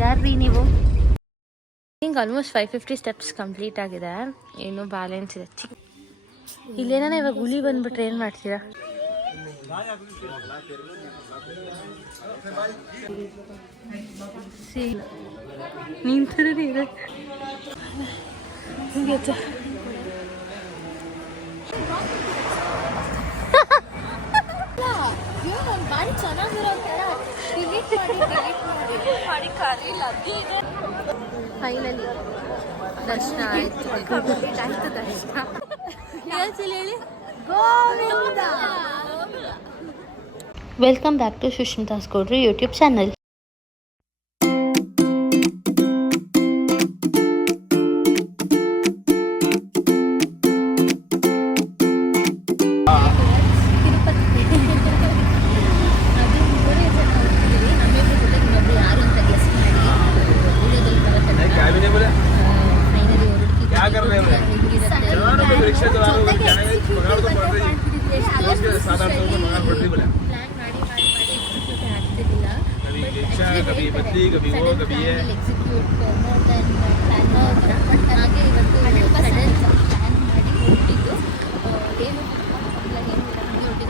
ಯಾರ್ರೀ ನೀವು? ಹಿಂಗೆ ಆಲ್ಮೋಸ್ಟ್ 550 ಸ್ಟೆಪ್ಸ್ ಕಂಪ್ಲೀಟ್ ಆಗಿದೆ, ಇನ್ನೂ ಬ್ಯಾಲೆನ್ಸ್ ಇದೆ. ಇಲ್ಲೇನ ಇವಾಗ ಹುಲಿ ಬಂದ್ಬಿಟ್ರೆ ಏನು ಮಾಡ್ತೀರಾ? ನಿಂತರೇ ಇದೆ ಫೈನಲಿ ದರ್ಶನ ಆಯ್ತು. ದರ್ಶನ ಹೇಳಿ. ವೆಲ್ಕಮ್ ಬ್ಯಾಕ್ ಟು ಸುಷ್ಮಿತಾಸ್ ಗೌಡ್ರಿ ಯೂಟ್ಯೂಬ್ ಚಾನಲ್.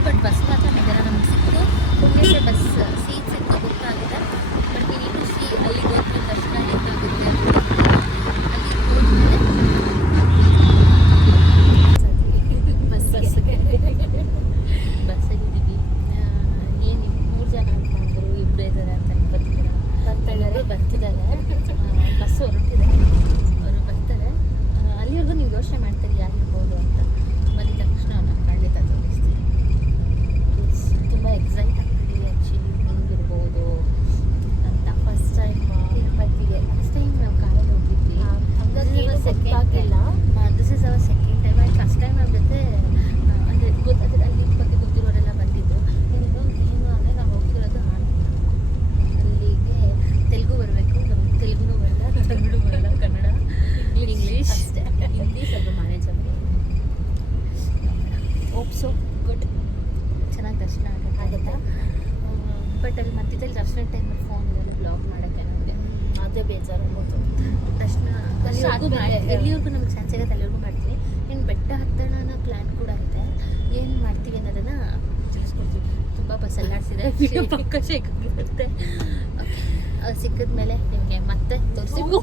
ಬಟ್ ಬಸ್ ಮಾತ್ರ ನಿಧಾನ ನಮ್ಗೆ ಸಿಕ್ತು. ಹೋಗಲಿಕ್ಕೆ ಬಸ್ ಸೀಟ್ ಸಿಕ್ತು, ಗೊತ್ತಾಗಿದೆ. ಬಟ್ ನೀನು ಅಲ್ಲಿಗೆ ಹೋಗ್ತೀವಿ ತಕ್ಷಣ ಎದ್ದಾಗುತ್ತೆ. ಬಸ್ಸಲ್ಲಿದ್ದೀವಿ. ಏನು 3 ಜನ ಅಂತಂದರು, 2 ಇದ್ದಾರೆ ಅಂತ ಬರ್ತಿದ್ದಾರೆ. ಬಸ್ ಹೊರಟಿದೆ, ಅವರು ಬರ್ತಾರೆ. ಅಲ್ಲಿವರೆಗೂ ನೀವು ಯೋಚನೆ ಮಾಡ್ತೀರಿ ಯಾರಿರ್ಬೋದು ಅಂತ. ಬಂದ ತಕ್ಷಣ ನಾನು ಖಂಡಿತ ತೋರಿಸ್ತೀನಿ. ತುಂಬ ಎಕ್ಸೈಟ್ ಆಗ್ತೀವಿ ಆ್ಯಕ್ಚುಲಿ, ಹೆಂಗಿರ್ಬೋದು ಅಂತ. ಫಸ್ಟ್ ಟೈಮ್ ತಿರುಪತಿಗೆ ನಾವು ಕಾರಲ್ಲಿ ಹೋಗಿದ್ವಿ. This is our second time. And first time ಅವ್ರ ಜೊತೆ ಅಂದರೆ ಅಲ್ಲಿ ಬಗ್ಗೆ ಗೊತ್ತಿರೋರೆಲ್ಲ ಬಂದಿದ್ದು. ಏನು ಅಂದರೆ ನಾವು ಹೋಗ್ತಿರೋದು ಅಲ್ಲಿಗೆ ತೆಲುಗು ಬರಬೇಕು. ನಮ್ಗೆ ತೆಲುಗುನೂ ಬರಲ್ಲ, ತಮಿಳು ಬರಲ್ಲ, ಕನ್ನಡ, ಇಂಗ್ಲೀಷ್ ಅಷ್ಟೇ. ಹಿಂದಿ ಸ್ವಲ್ಪ ಮ್ಯಾನೇಜ್ ಆಗಬೇಕು. ಹೋಪ್ ಸೊ ಗುಡ್, ಚೆನ್ನಾಗಿ ದರ್ಶನ ಆಗುತ್ತಾ. ಬಟ್ ಅಲ್ಲಿ ಮಧ್ಯದಲ್ಲಿ ದರ್ಶನ ಟೈಮಲ್ಲಿ ಫೋನ್ ಇರಲ್ಲ ಬ್ಲಾಗ್ ಮಾಡೋಕ್ಕೆ. ನಮಗೆ ಅದೇ ಬೇಜಾರಾಗೋದು. ದರ್ಶನ ಎಲ್ಲಿವರೆಗೂ ನಮಗೆ ಚಾನ್ಸ್ ಆಗುತ್ತೆ ಅಲ್ಲಿವರೆಗೂ ಮಾಡ್ತೀವಿ. ಇನ್ನು ಬೆಟ್ಟ ಹತ್ತೋಣ ಅನ್ನೋ ಪ್ಲ್ಯಾನ್ ಕೂಡ ಇದೆ. ಏನು ಮಾಡ್ತೀವಿ ಅನ್ನೋದನ್ನು ತಿಳಿಸ್ಕೊಡ್ತೀವಿ. ತುಂಬ ಬಸ್ ಅಲ್ಲಾಡ್ಸಿದೆ, ಪಕ್ಕ ಸಿಗುತ್ತೆ. ಸಿಕ್ಕಿದ ಮೇಲೆ ನಿಮಗೆ ಮತ್ತೆ ತೋರಿಸ್ತೀವಿ.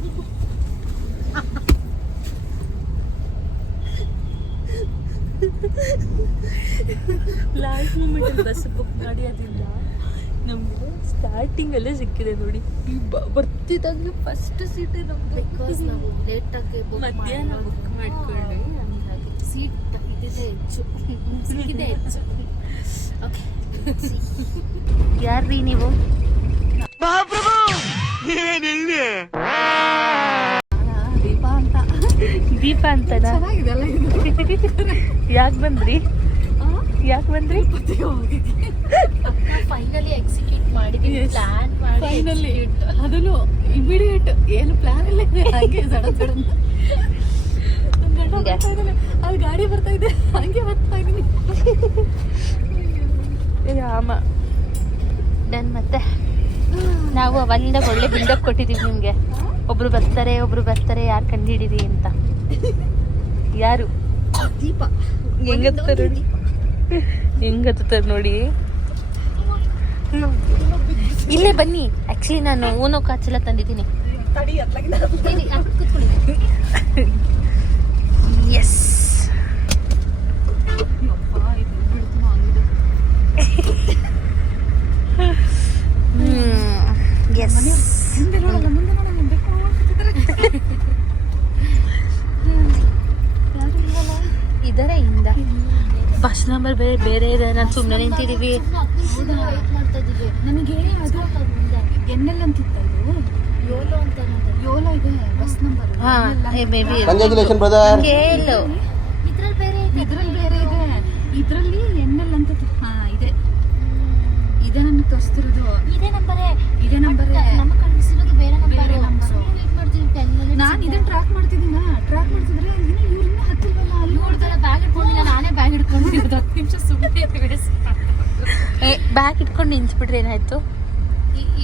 ಲಾಸ್ಟ್ ಮೂಮೆಂಟ್ ಬಸ್ ಬುಕ್ ಮಾಡಿ ಅದರಿಂದ ನಮಗೆ ಸ್ಟಾರ್ಟಿಂಗಲ್ಲೇ ಸಿಕ್ಕಿದೆ ನೋಡಿ. ಬರ್ತಿದ್ದಂಗೆ ಫಸ್ಟ್ ಸೀಟೇ ನಮ್ದು. ಬಿಕಾಸ್ ನಾವು ಲೇಟಾಗಿ ಮಧ್ಯಾಹ್ನ ಬುಕ್ ಮಾಡ್ಕೊಂಡ್ವಿ, ಹಂಗಾಗಿ ಸೀಟ್ ಇದಿದೆ ಹೆಚ್ಚು, ಸಿಕ್ಕಿದೆ ಹೆಚ್ಚು. ಓಕೆ, ಯಾರ್ರೀ ನೀವು? ದೀಪ ಅಂತನಾ? ಯಾಕೆ ಬಂದ್ರಿ? ಫೈನಲಿ ಎಕ್ಸಿಕ್ಯೂಟ್ ಮಾಡಿದೀವಿ, ಪ್ಲಾನ್ ಮಾಡಿ. ಫೈನಲಿ ಅದನ್ನು ಇಮಿಡಿಯೇಟ್, ಏನು ಪ್ಲಾನ್ ಇಲ್ಲ, ಹಾಗೆ ಸಡನ್ ಅಲ್ಲಿ ಗಾಡಿ ಬರ್ತಾ ಇದೆ, ಹಂಗೆ ಬರ್ತಾ ಇದೀನಿ. ಆಮ ಡನ್. ಮತ್ತೆ ನಾವು ಅಲ್ಲಿಂದ ಒಳ್ಳೆ ಬಿಲ್ಡಪ್ ಕೊಟ್ಟಿದ್ದೀವಿ ನಿಮಗೆ. ಒಬ್ರು ಬರ್ತಾರೆ ಯಾರು ಕಂಡುಹಿಡಿದಿ ಅಂತ. ಯಾರು? ದೀಪ. ಹೆಂಗತ್ತಾರೆ ನೋಡಿ. ಇಲ್ಲೇ ಬನ್ನಿ. ಆ್ಯಕ್ಚುಲಿ ನಾನು ಓನೋ ಕಾಚೆಲ್ಲ ತಂದಿದ್ದೀನಿ. ಎಸ್, ಇದರ ಇಂದ ಬಸ್ ನಂಬರ್ ಬೇರೆ ಇದೆ. ನಾನು ಸುಮ್ಮನೆ ನಿಂತಿದ್ದೀವಿ. ನನಗೆ ಎನ್ನೆಲ್ಲ ಅಂತಿತ್ತು, ಯೋಲೋ ಅಂತ. ಯೋಲೋ ಇದೆ ಬಸ್ ನಂಬರ್. Congratulation brother. ಇದ್ರಲ್ಲಿ ಬೇರೆ ಇದೆ, ಇದರಲ್ಲಿ ಎನ್ನೆಲ್ಲ ಅಂತ. ಇದೆ ನನಗೆ ತೋರಿಸ್ತಿರೋದು. ಇದೇ ನಂಬರೇ ನಮಗೆ ಕಳಿಸಿರೋದು ಬೇರೆ ನಂಬರ್. ನಾನು ಇದನ್ನ ಟ್ರ್ಯಾಕ್ ಮಾಡ್ತಿದ್ದೀನ. ಟ್ರ್ಯಾಕ್ ಮಾಡ್ತಿದ್ರೆ ಇವ್ರನ್ನ ಹತ್ತಿಲ್ವಲ್ಲ. ಅಲ್ಲಿ ನೋಡಿದ್ರೆ ಬ್ಯಾಗ್ ಇಟ್ಕೊಂಡಿಲ್ಲ, ನಾನೇ ಬ್ಯಾಗ್ ಇಟ್ಕೊಂಡಿರೋದು. 10 ನಿಮಿಷ ಸುಮ್ಮನೆ ಬ್ಯಾಗ್ ಇಟ್ಕೊಂಡು ನಿಂತ್ಬಿಟ್ರೆ ಏನಾಯ್ತು?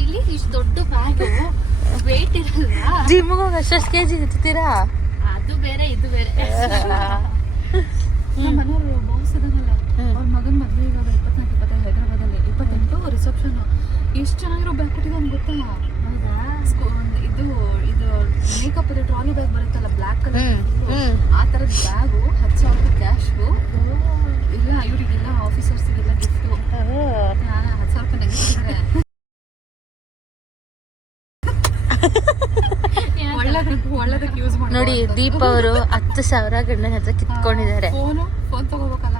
ಇಲ್ಲಿ ಇಷ್ಟು ದೊಡ್ಡ ಬ್ಯಾಗು ಜಿಮ್ಗೆ ಹೋಗಿ ಅಷ್ಟು ಕೆಜಿ ಎತ್ತೀರಾ? ಅದು ಬೇರೆ ಇದು ಬೇರೆ. ನಮ್ಮ ಮನೆಯವರು ಬಾಸ್ ಅದನ್ನಲ್ಲ, ಅವ್ರ ಮಗನ ಮದುವೆ ಇವಾಗ 24-25 ಹೈದರಾಬಾದಲ್ಲಿ, 28 ರಿಸೆಪ್ಷನ್. ಎಷ್ಟು ಚೆನ್ನಾಗಿರೋ ಬ್ಯಾಗ್ ಕೊಟ್ಟಿದ್ದಾನೆ ಗೊತ್ತಾ? ಹೌದಾ? ಇದು ಮೇಕಪ್ ಟ್ರಾಲಿ ಬ್ಯಾಗ್ ಬರುತ್ತಲ್ಲ ಬ್ಲ್ಯಾಕ್ ಕಲರ್, ಆ ಥರದ ಬ್ಯಾಗು 10,000 ರೂಪಾಯಿ ಕ್ಯಾಶು. ಇಲ್ಲ ಇವರಿಗೆಲ್ಲ ಆಫೀಸರ್ಸ್ಗೆಲ್ಲ ಗಿಫ್ಟು 10,000 ರೂಪಾಯಿ ನೆಗೆಸಿದ್ದಾರೆ. ಒಳ್ಳೇದಕ್ಕೆ ಯೂಸ್ ಮಾಡಿ ನೋಡಿ. ದೀಪ ಅವರು 10,000 ಗಂಡನ ಹತ್ರ ಕಿತ್ಕೊಂಡಿದ್ದಾರೆ. ಫೋನ್ ತಗೋಬೇಕಲ್ಲ,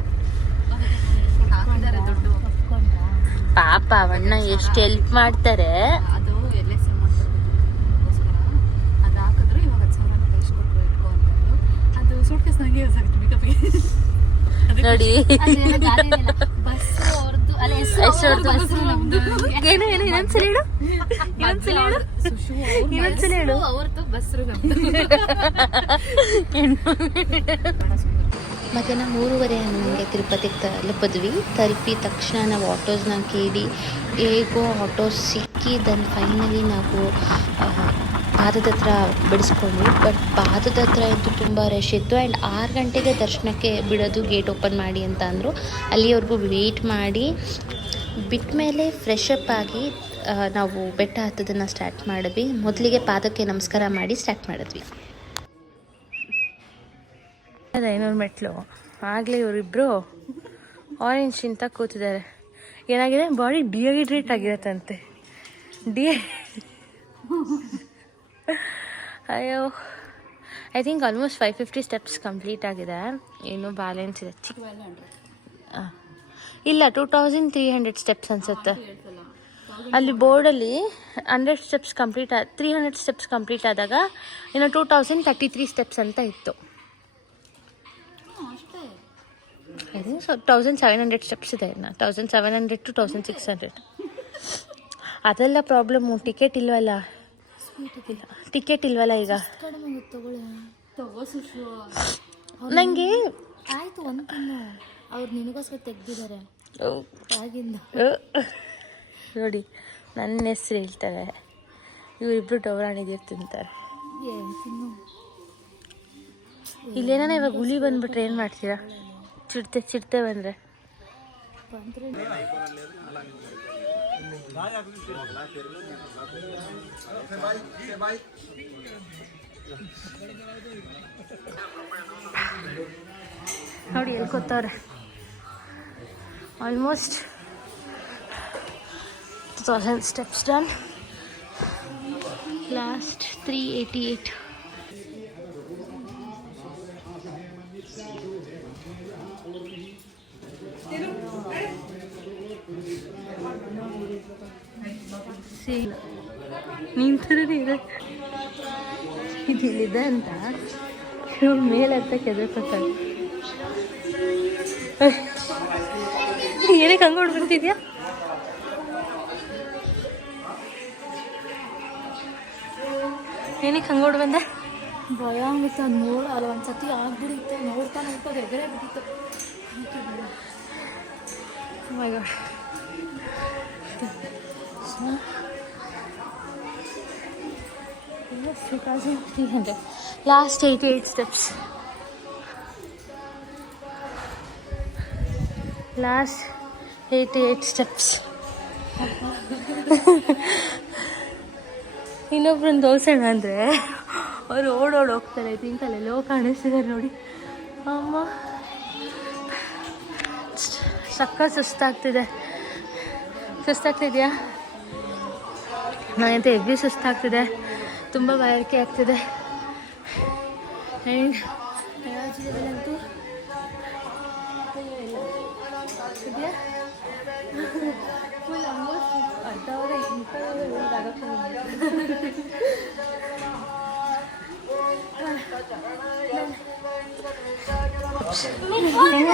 ಹಾಕಿದ್ದಾರೆ ದುಡ್ಡು. ಪಾಪ ಅವಣ್ಣ ಎಷ್ಟು ಹೆಲ್ಪ್ ಮಾಡ್ತಾರೆ. ಅದು LIC ಅಮೌಂಟ್ ಅದಕ್ಕೋಸ್ಕರ ಅದು ಹಾಕಿದ್ರು. ಇವಾಗ 10,000 ಕಳಿಸಿ ಕೊಟ್ಟರು ಇಟ್ಕೊ ಅಂತಂದ್ರು. ಅದು ಸೂಟ್ ಕೇಸ್ ನಂಗೆ ಯೂಸ್ ಆಗುತ್ತೆ ಮೇಕಪ್ಗೆ. ನೋಡಿ ಬಸ್ ಅವ್ರದ್ದು ಅಲ್ಲ, ಏನು ಇನ್ನೊಂದ್ಸಲ ಹೇಳು, ಇನ್ನೊಂದ್ಸಲ ಹೇಳು. ಅವ್ರದ್ದು ಬಸ್ರು ಮಧ್ಯಾಹ್ನ 3:30 ನಮಗೆ ತಿರುಪತಿಗೆ ತಲುಪಿದ್ವಿ. ತಲುಪಿ ತಕ್ಷಣ ನಾವು ಆಟೋಸ್ನ ಕೇಳಿ ಹೇಗೋ ಆಟೋ ಸಿಕ್ಕಿ ದೆನ್ ಫೈನಲಿ ನಾವು ಪಾದದ ಹತ್ರ ಬಿಡಿಸ್ಕೊಂಡ್ವಿ. ಬಟ್ ಪಾದದ ಹತ್ರ ಅಂತೂ ತುಂಬ ರಶ್ ಇತ್ತು. ಆ್ಯಂಡ್ 6 ಗಂಟೆಗೆ ದರ್ಶನಕ್ಕೆ ಬಿಡೋದು, ಗೇಟ್ ಓಪನ್ ಮಾಡಿ ಅಂತ ಅಂದರು. ಅಲ್ಲಿವರೆಗೂ ವೆಯ್ಟ್ ಮಾಡಿ ಬಿಟ್ಟ ಮೇಲೆ ಫ್ರೆಶ್ ಅಪ್ ಆಗಿ ನಾವು ಬೆಟ್ಟ ಹತ್ತೋದನ್ನು ಸ್ಟಾರ್ಟ್ ಮಾಡಿದ್ವಿ. ಮೊದಲಿಗೆ ಪಾದಕ್ಕೆ ನಮಸ್ಕಾರ ಮಾಡಿ ಸ್ಟಾರ್ಟ್ ಮಾಡಿದ್ವಿ. 500 ಮೆಟ್ಲು ಆಗಲೇ ಇವರಿಬ್ಬರು ಆರೆಂಜ್ ತಿಂತ ಕೂತಿದ್ದಾರೆ. ಏನಾಗಿದೆ, ಬಾಡಿ ಡಿಹೈಡ್ರೇಟ್ ಆಗಿರತ್ತಂತೆ. ಅಯ್ಯೋ, I think almost 550 steps complete ಆಗಿದೆ. ಇನ್ನೂ ಬ್ಯಾಲೆನ್ಸ್ ಇದೆ. ಇಲ್ಲ 2300 ಸ್ಟೆಪ್ಸ್ ಅನಿಸುತ್ತೆ. ಅಲ್ಲಿ ಬೋರ್ಡಲ್ಲಿ 100 ಸ್ಟೆಪ್ಸ್ ಕಂಪ್ಲೀಟ್ 300 ಸ್ಟೆಪ್ಸ್ ಕಂಪ್ಲೀಟ್ ಆದಾಗ ಇನ್ನು 2033 ಸ್ಟೆಪ್ಸ್ ಅಂತ ಇತ್ತು. ಐ ಥಿಂಕ್ 1700 ಸ್ಟೆಪ್ಸ್ ಇದೆ. ಇನ್ನು 1700 to 1600. ಅದೆಲ್ಲ ಪ್ರಾಬ್ಲಮ್ಮು. ಟಿಕೆಟ್ ಇಲ್ವಲ್ಲ ಈಗ. ನನಗೆ ಆಯ್ತು ಒಂದು ತಿನ್ನು, ಅವ್ರು ನಿನಗೋಸ್ಕರ ತೆಗ್ದಿದ್ದಾರೆ ಆಗಿಂದ. ನೋಡಿ, ನನ್ನ ಹೆಸ್ರು ಹೇಳ್ತಾರೆ, ಇವರಿಬ್ರು ಡೌರಾಣಿಗೆ ತಿಂತಾರೆ. ಇಲ್ಲೇನ ಇವಾಗ ಹುಲಿ ಬಂದ್ಬಿಟ್ರೆ ಏನು ಮಾಡ್ತೀರಾ? ಚಿಡ್ತೆ ಬಂದರೆ ನೋಡಿ ಎಲ್ಲಿ ಕೂತವ್ರೆ. Almost 2000 steps done. ಲಾಸ್ಟ್ 388. ನಿಂತರೇ ಇದೆ. ಇದು ಇಲ್ಲಿದೆ ಅಂತ ಇವ್ರು ಮೇಲೆ ಅಂತ ಕೆದರ್ಕೊತಾರೆ. ಏನಕ್ಕೆ ಹಂಗೆ ಹೊಡ್ಬಿಡ್ತಿದ್ಯಾ? ಏನಕ್ಕೆ ಹಂಗೆ ಹೊಡ್ ಬಂದೆ? ಭಯ ಆಗಿತ್ತು. ಅದು ನೋಡಲ್ಲ, ಒಂದ್ಸತಿ ಆಗ್ಬಿಡಿತ್ತು. ನೋಡ್ತಾ ಎಗರೇ ಬಿಟ್ಟಿತ್ತು. Oh my God. Yes, 2300. Last 88 steps. Last 88 steps. ಇನ್ನೊಬ್ರನ್ನ ತೋರ್ಸೋಣ ಅಂದರೆ ಅವರು ಓಡೋಡಿ ಐ ಥಿಂಕ್ ಅಲ್ಲೆಲ್ಲೋ ಕಾಣಿಸ್ತಿದ್ದಾರೆ ನೋಡಿ. ಅಮ್ಮ ಸಕ್ಕ ಸುಸ್ತಾಗ್ತಿದೆಯಾ? ನನಗಂತ ಹೆವಿ ಸುಸ್ತಾಗ್ತಿದೆ, ತುಂಬ ಬಾಯಾರಿಕೆ ಆಗ್ತಿದೆ. ಆ್ಯಂಡ್ ರಾಜ್ಯದಲ್ಲಂತೂ ಇದೆಯಾ ಫುಲ್ ಆಲ್ಮೋಸ್ಟ್ ಅರ್ಧ ಅವರ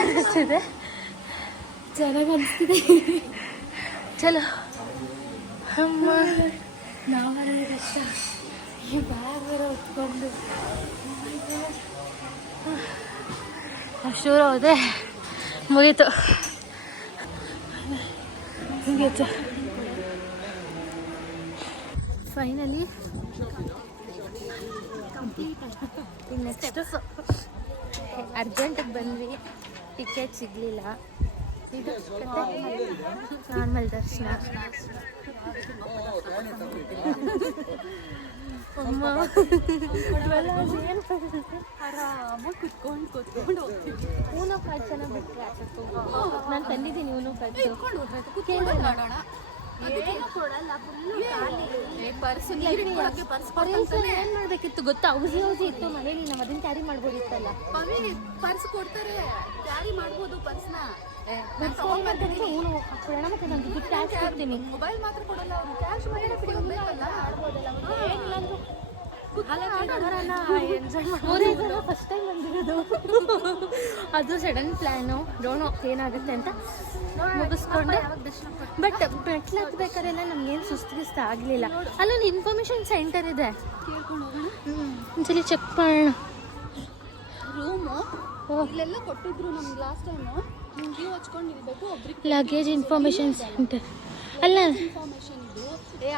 ಅನಿಸ್ತಿದೆ. ಚೆನ್ನಾಗಿ ಅನಿಸ್ತಿದೆ. ಚಲೋ ಅಮ್ಮ, ನಾವೇ ಕಷ್ಟ. ಈ ಬ್ಯಾಗ್ ಬೇರೆ ಹೊತ್ಕೊಂಡು ಅಷ್ಟು ದೂರ ಹೋದೆ, ಮುಗೀತು. ಫೈನಲಿ ಈಗ ನೆಕ್ಸ್ಟ್ ಅರ್ಜೆಂಟಿಗೆ ಬಂದ್ವಿ, ಟಿಕೆಟ್ ಸಿಗಲಿಲ್ಲ. ಇದು ನಾರ್ಮಲ್ ದರ್ಶನ. ಅಮ್ಮ ಊನೋ ಕಾರ್ಡ್ ಚೆನ್ನಾಗಿ ಬಿಟ್ರೆ ನಾನು ತಂದಿದ್ದೀನಿ ಊನೋ ಕಾರ್ಡ್. ಏನ್ ಮಾಡ್ಬೇಕಿತ್ತು ಗೊತ್ತಾ? ಔಸಿ ಇತ್ತು ಮನೇಲಿ, ನಾವು ಅದನ್ನ ಕ್ಯಾರಿ ಮಾಡ್ಬೋದಿತ್ತಲ್ಲ. ಪರ್ಸ್ ಕೊಡ್ತಾರೆ, ಕ್ಯಾರಿ ಮಾಡ್ಬೋದು ಪರ್ಸ್ನ. ಕೊಡೋಣ ಮತ್ತೆ ನಾನು ದುಡ್ಡು ಕ್ಯಾಶ್ ಕೊಡ್ತೀನಿ. ಮೊಬೈಲ್ ಮಾತ್ರ ಕೊಡಲ್ಲ ಅವರು, ಕ್ಯಾಶ್ ಫಸ್ಟ್ ಟೈಮ್ ಬಂದಿರೋದು. ಅದು ಸಡನ್ ಪ್ಲ್ಯಾನು, ಡೋನೋ ಏನಾಗುತ್ತೆ ಅಂತ ಮುಗಿಸ್ಕೊಂಡೆ. ಬಟ್ ಮೆಟ್ಲು ಹತ್ಬೇಕಾರೆಲ್ಲ ನಮ್ಗೇನು ಸುಸ್ತು ಆಗಲಿಲ್ಲ. ಅಲ್ಲೊಂದು ಇನ್ಫಾರ್ಮೇಶನ್ ಸೆಂಟರ್ ಇದೆ, ಒಂದ್ಸಲಿ ಚೆಕ್ ಮಾಡೋಣ. ರೂಮು ಇಲ್ಲೆಲ್ಲ ಕೊಟ್ಟಿದ್ರು ನಮ್ಗೆ ಲಾಸ್ಟ್ ಟೈಮು. ಕ್ಯೂ ಹಚ್ಕೊಂಡಿರ್ಬೇಕು ಒಬ್ರಿಗೆ. ಲಗೇಜ್ ಇನ್ಫಾರ್ಮೇಶನ್ ಸೆಂಟರ್ ಅಲ್ಲ, ಇನ್ಫಾರ್ಮೇಶನ್ ಇದು.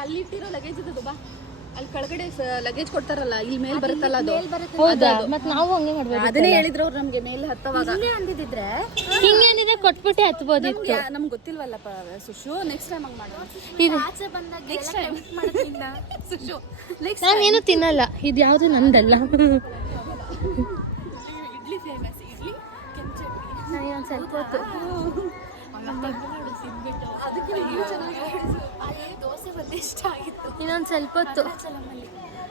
ಅಲ್ಲಿ ಇಟ್ಟಿರೋ ಲಗೇಜ್ ಇದ್ದದು ಬಾ, ಅಲ್ಲಿ ಕೆಳಗಡೆ ಲಗೇಜ್ ಕೊಡ್ತಾರಲ್ಲ, ಇಲ್ಲಿ ಮೇಲ್ ಬರುತ್ತಲ್ಲ ಅದು. ಹೌದಾ? ಮತ್ತೆ ನಾವು ಹಂಗೆ ಮಾಡ್ಬೇಕು. ಅದನ್ನೇ ಹೇಳಿದ್ರು ಅವ್ರು ನಮ್ಗೆ ಮೇಲ್ ಹತ್ತವಾಗ. ಅಂದಿದ್ರೆ ಹಿಂಗೇನಿದ್ರೆ ಕೊಟ್ಬಿಟ್ಟೆ ಹತ್ಬೋದಿತ್ತು. ನಮ್ಗೆ ಗೊತ್ತಿಲ್ವಲ್ಲಪ್ಪ ಸುಶು, ನೆಕ್ಸ್ಟ್ ಟೈಮ್ ಹಂಗೆ ಮಾಡೋಣ. ನೆಕ್ಸ್ಟ್ ಟೈಮ್ ಸುಶು, ನಾನೇನು ತಿನ್ನಲ್ಲ, ಇದು ಯಾವುದು ನಂದಲ್ಲ. ಇಡ್ಲಿ ಫೇಮಸ್, ಇಡ್ಲಿ ಕೆಂಚಟ್ನಿ. ಒಂದು ಸ್ವಲ್ಪ ಹೊತ್ತು ದೋಸೆ ಬಂದು ಇಷ್ಟ ಆಗಿತ್ತು. ಇನ್ನೊಂದು ಸ್ವಲ್ಪ ಹೊತ್ತು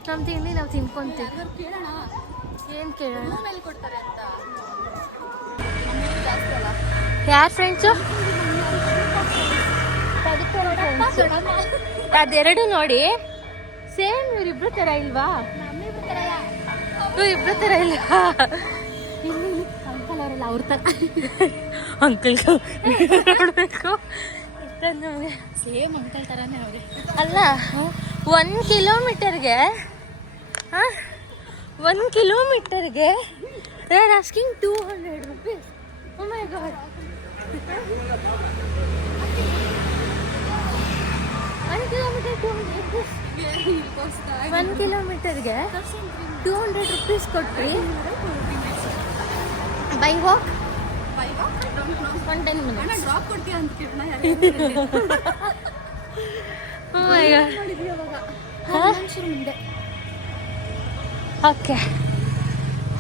ನಮ್ಮ ತಿಂಡಿ ನಾವು ತಿನ್ಕೊಂತೀವಿ. ಕೇಳೋಣ, ಏನು ಕೇಳೋಣ? ಮೇಲೆ ಕೊಡ್ತಾರೆ ಅಂತ. ಯಾರು ಫ್ರೆಂಡ್ಸು? ಅದೆರಡು ನೋಡಿ ಸೇಮ್. ಇವರಿಬ್ರು ಥರ ಇಲ್ವಾ? ಇವ್ರಿಬ್ರು ಥರ ಇಲ್ವಾ? ಇಲ್ಲಿ ಅಂಕಲ್ ಅವರೆಲ್ಲ ಅವ್ರ ಥರ. ಅಂಕಲ್ ನೋಡಬೇಕು ನಮಗೆ ಸೇಮ್ ಅಂಕಲ್ ಥರನೇ ಅವ್ರೆ. ಅಲ್ಲ, 1 ಕಿಲೋಮೀಟರ್ಗೆ 1 ಕಿಲೋಮೀಟರ್ಗೆ they are asking 200 rupees. Oh my god. 1 kilometre 200 rupees. 1 ಕಿಲೋಮೀಟರ್ಗೆ 200 rupees ಕೊಟ್ರಿ. By walk 110 minutes. ಡ್ರಾಪ್ ಕೊಡ್ತೀಯ ಅಂತ ಕೇಳೋಣ. ಓ ಮೈ ಗಾಡ್. ಮುಂದೆ ಓಕೆ,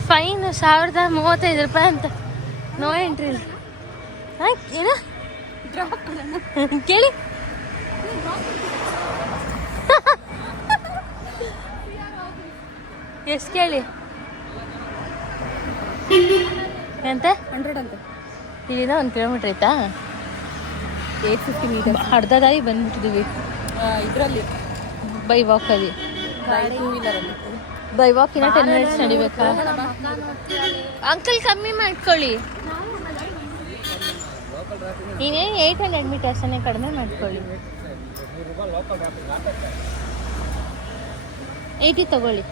ಫೈನ್ 1035 ರೂಪಾಯಿ ಅಂತ. No entry. ಏನು ಡ್ರಾಪ್ ಕೊಡೋಣ ಕೇಳಿ. ಎಷ್ಟು ಕೇಳಿ? ಎಂತ 100 ಅಂತ. ಇಲ್ಲಿಂದ 1 ಕಿಲೋಮೀಟ್ರ್ ಐತಾ? 850 meters. ಅರ್ಧ ದಾರಿ ಬಂದ್ಬಿಟ್ಟಿದ್ದೀವಿ ಇದರಲ್ಲಿ ಬೈ ವಾಕಲ್ಲಿ. ಟೂ ವೀಲರಲ್ಲಿ ಬೈ ವಾಕ್ ಇನ್ನ 10 minutes ನಡಿಬೇಕಾ? ಅಂಕಲ್ ಕಮ್ಮಿ ಮಾಡ್ಕೊಳ್ಳಿ. ಇನ್ನೇನು 800 meters ಅನ್ನೇ ಕಡಿಮೆ ಮಾಡ್ಕೊಳ್ಳಿ. 80 ತಗೊಳ್ಳಿ.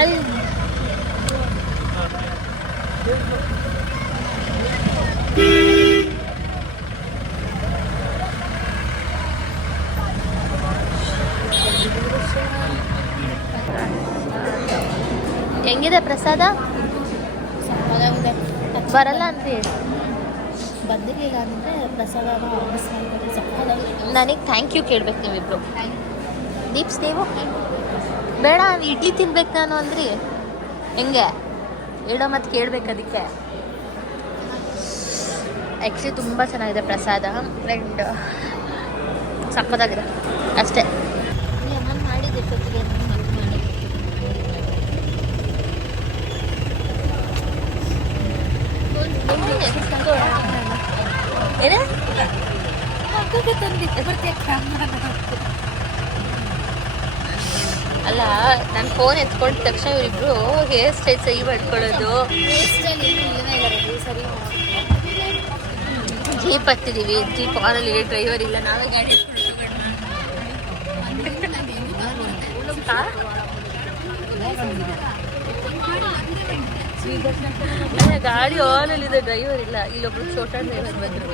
ಅಲ್ಲಿ ಹೆಂಗಿದೆ ಪ್ರಸಾದ? ಬರಲ್ಲ ಅಂತ ಹೇಳಿ ಬಂದಿರಲಿಲ್ಲ ಅಂದರೆ ಪ್ರಸಾದ ನನಗೆ ಥ್ಯಾಂಕ್ ಯು ಕೇಳ್ಬೇಕು ನೀವಿಬ್ರು. ದೀಪ್ಸ್ ನೀವು ಬೇಡ ಇಡ್ಲಿ ತಿನ್ಬೇಕು ನಾನು ಅಂದ್ರಿ ಹೆಂಗೆ ಹೇಳೋ ಮತ್ತು ಕೇಳ್ಬೇಕು. ಅದಕ್ಕೆ ಆ್ಯಕ್ಚುಲಿ ತುಂಬ ಚೆನ್ನಾಗಿದೆ ಪ್ರಸಾದ ಆ್ಯಂಡ್ ಸಕ್ಕತ್ತಾಗಿದೆ ಅಷ್ಟೇ. ನಾನು ಮಾಡಿದ್ದೆ ಜೊತೆಗೆ ಏನೇ ತಂದಿದ್ದೆ ಬರ್ತೀಯ ಅಲ್ಲ ನಾನು ಫೋನ್ ಎತ್ಕೊಂಡ ತಕ್ಷಣ ಇವರಿಬ್ರು ಹೇರ್ ಸ್ಟೈಲ್ ಸಹಿ ಮಾಡ್ಕೊಳ್ಳೋದು. ಜೀಪ್ ಹತ್ತಿದೀವಿ, ಜೀಪ್ ಆನಲ್ಲಿ ಡ್ರೈವರ್ ಇಲ್ಲ, ನಾವೇ ಗಾಡಿ ಗಾಡಿ ಆನಲ್ಲಿ ಇದೆ, ಡ್ರೈವರ್ ಇಲ್ಲ. ಇಲ್ಲೊಬ್ರು ಛೋಟಾ ಡ್ರೈವರ್ ಬಂದ್ರು.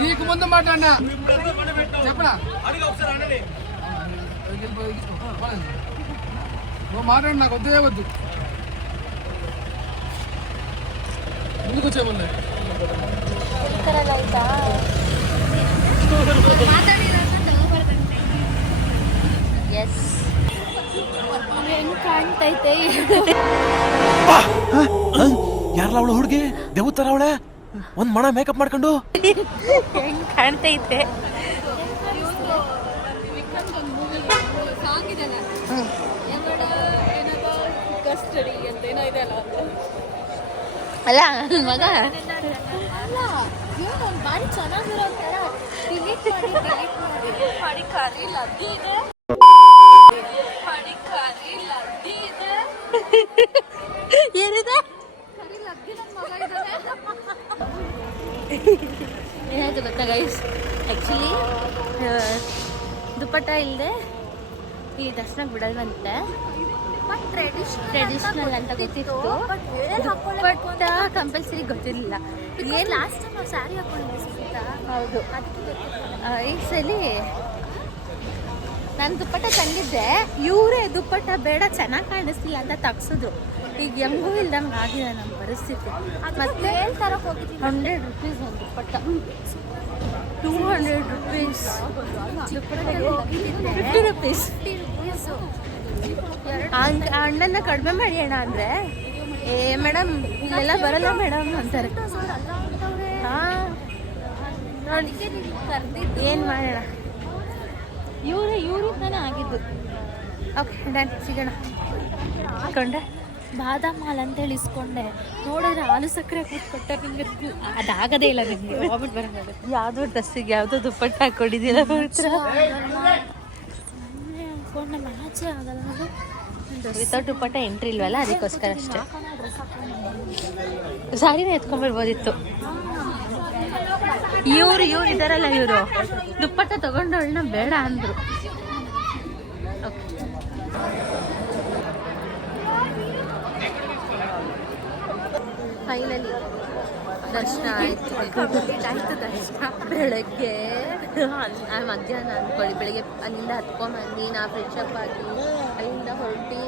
నీకు ముందు మాట్లాడినా చెప్పరా నువ్వు మాట్లాడి నాకు వద్దే వద్దు ముందుకు వచ్చేమన్నా ಹೆಂಗ್ ಕಾಣ್ತೈತೆ ಯಾರಲ್ಲ ಅವಳು ಹುಡುಗಿ ದೇವ್ ತರ ಅವಳೆ ಒಂದ್ ಮಣ ಮೇಕಪ್ ಮಾಡ್ಕೊಂಡು ಹೆಂಗ್ ಕಾಣ್ತೈತೆ. ಅಲ್ಲ ಮಗ ಬಾರಿ ಚೆನ್ನಾಗಿರೋ ಏನಿದೆ ಏನಾಯ್ತು ಗೊತ್ತಾ ಗೈಸ್, ಆ್ಯಕ್ಚುಲಿ ದುಪ್ಪಟ್ಟ ಇಲ್ಲದೆ ಈ ದರ್ಶನಕ್ಕೆ ಬಿಡಲ್ವಂತೆ. ಟ್ರೆಡಿಷನಲ್ ಅಂತ ಗೊತ್ತಿತ್ತು, ದುಪ್ಪಟ್ಟ ಕಂಪಲ್ಸರಿ ಗೊತ್ತಿರಲಿಲ್ಲ. ಏನು ಲಾಸ್ಟ್ ಟೈಮ್ ನಾವು ಸ್ಯಾರಿ ಹಾಕೊಂಡಿದ್ದೆ. ಹೌದು, ಈ ಸಲ ನಾನು ದುಪ್ಪಟ್ಟ ತಂದಿದ್ದೆ, ಇವರೇ ದುಪ್ಪಟ್ಟ ಬೇಡ ಚೆನ್ನಾಗಿ ಕಾಣಿಸ್ತಿಲ್ಲ ಅಂತ ತಗ್ಸಿದ್ರು. ಈಗ ಹೆಂಗೂ ಇಲ್ದಂಗೆ ಆಗಿದೆ ನಮ್ಮ ಪರಿಸ್ಥಿತಿ. ಮತ್ತೆ 100 ರೂಪೀಸ್ ಒಂದು ದುಪ್ಪಟ್ಟ, 200 ರೂಪೀಸ್ 50 ರೂಪೀಸ್. ಅಣ್ಣನ ಕಡಿಮೆ ಮಾಡಿ ಅಣ್ಣ ಅಂದರೆ, ಏ ಮೇಡಮ್ ಇಲ್ಲೆಲ್ಲ ಬರಲ್ಲ ಮೇಡಮ್ ಅಂತಾರೆ. ಹಾಂ, ಏನು ಮಾಡೋಣ, ಇವ್ರಿಂದಾನೇ ಆಗಿದ್ದು. ಓಕೆ ಡನ್, ಸಿಗೋಣ. ಇಸ್ಕೊಂಡೆ ಬಾದಾಮ್ ಹಾಲು ಅಂತೇಳಿ ಇಸ್ಕೊಂಡೆ, ನೋಡಿದ್ರೆ ಹಾಲು ಸಕ್ಕರೆ ಕೂತ್ಕೊಟ್ಟೆ. ನಿಮಗೆ ಅದಾಗದೇ ಇಲ್ಲ, ನಿಮಗೆ ವಾಮಿಟ್ ಬರೋದು. ಯಾವುದೋ ಡ್ರೆಸ್ಸಿಗೆ ಯಾವುದೋ ದುಪ್ಪಟ್ಟ ಹಾಕೊಂಡಿದ್ದೀರ ಹಾಕೊಂಡೆ ಮ್ಯಾಚೇ ಆಗಲ್ಲ. ವಿತೌಟ್ ದುಪ್ಪಟ್ಟ ಎಂಟ್ರಿ ಇಲ್ವಲ್ಲ, ಅದಕ್ಕೋಸ್ಕರ ಅಷ್ಟೇ. ಸಾರಿನೇ ಎತ್ಕೊಂಡ್ಬಿಡ್ಬೋದಿತ್ತು. ಇವ್ರು ಇದಾರಲ್ಲ, ಇವರು ದುಪ್ಪಟ್ಟ ತಗೊಂಡವಳನ್ನ ಬೇಡ ಅಂದ್ರು. ಫೈನಲಿ ದರ್ಶನ ಆಯಿತು. ಆಯಿತು ದರ್ಶನ. ಬೆಳಗ್ಗೆ ಮಧ್ಯಾಹ್ನ ಅಂದ್ಕೊಳ್ಳಿ, ಬೆಳಗ್ಗೆ ಅಲ್ಲಿಂದ ಹತ್ಕೊಂಡ್ಬಂದು ನಾ ಫ್ರೆಶಪ್ ಆಗಿ ಅಲ್ಲಿಂದ ಹೊರಟಿ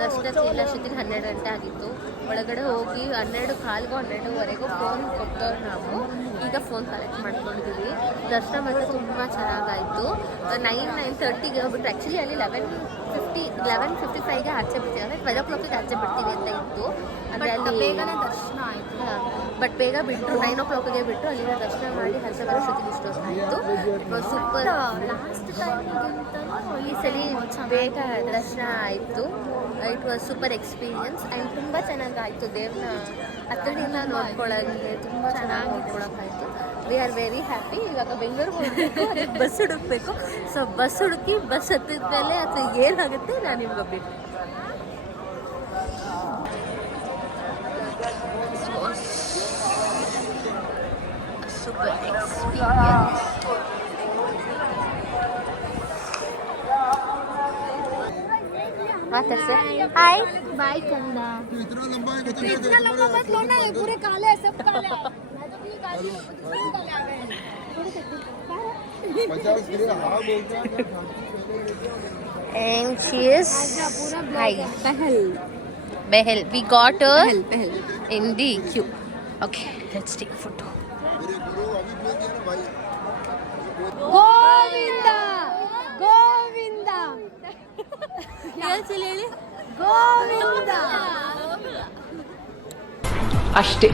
ದರ್ಶನಕ್ಕೆ ಅಷ್ಟೊತ್ತಿಗೆ 12 ಗಂಟೆ ಆಗಿತ್ತು. ಒಳಗಡೆ ಹೋಗಿ 12:15 12:30 ಫೋನ್ ಕೊಟ್ಟವ್ರು ನಾವು. ಈಗ ಫೋನ್ ಕಲೆಕ್ಟ್ ಮಾಡ್ಕೊಂಡಿದ್ದೀವಿ. ದರ್ಶನ ಮಾತ್ರ ತುಂಬ ಚೆನ್ನಾಗಾಯಿತು. 9:30ಗೆ ಹೋಗ್ಬಿಟ್ಟು, ಆ್ಯಕ್ಚುಲಿ ಅಲ್ಲಿ 11:55ಗೆ ಆಚೆ ಬಿಡ್ತೀವಿ, ಅಂದರೆ 12 o'clockಗೆ ಆಚೆ ಬಿಡ್ತೀವಿ ಅಂತ ಇತ್ತು. ಅಂದರೆ ಅಲ್ಲಿ ಬೇಗನೆ ದರ್ಶನ ಆಯಿತು. ಬಟ್ ಬೇಗ ಬಿಟ್ಟರು, 9 o'clockಗೆ ಬಿಟ್ಟರು. ಅಲ್ಲಿಂದ ದರ್ಶನ ಮಾಡಿ ಹರ್ಷದ ವರ್ಷಕ್ಕೆ ಇಷ್ಟು ವರ್ಷ ಆಯಿತು. ಸೂಪರ್. ಲಾಸ್ಟ್ ಟೈಮ್ಗಿಂತ ಈ ಸಲ ಬೇಗ ದರ್ಶನ ಆಯಿತು. It was super experience and ತುಂಬ ಚೆನ್ನಾಗಾಯಿತು. ದೇವ್ರನ್ನ ಹತ್ತಿರದಿಂದ ನೋಡ್ಕೊಳ್ಳೋಕ್ಕೆ ತುಂಬ ಚೆನ್ನಾಗಿ ನೋಡ್ಕೊಳಕ್ಕಾಯಿತು. We are very happy. ಇವಾಗ ಬೆಂಗಳೂರಿಗೆ ಹೋಗಬೇಕು, ಅದಕ್ಕೆ ಬಸ್ ಹುಡುಕಬೇಕು. ಸೊ ಬಸ್ ಹುಡುಕಿ ಬಸ್ ಹತ್ತಿದ ಮೇಲೆ ಅದು ಏನಾಗುತ್ತೆ ನಾನು ನಿಮ್ಗೆ ಅಪ್ಡೇಟ್. Super experience. माता हाय बाय कंदा इतना लंबा है इतना लंबा मत लो ना, ये पूरे काले हैं, सब काले हैं. 50 किलो हाँ बोलते हैं. and she is hi Behel. We got her in the queue. Okay, let's take a photo. मेरे गुरु अभी बोल दिया ना भाई. गोविंदा गोविंदा ಹೇಳಿ ಗೋವಿಂದ. ಅಷ್ಟೇ.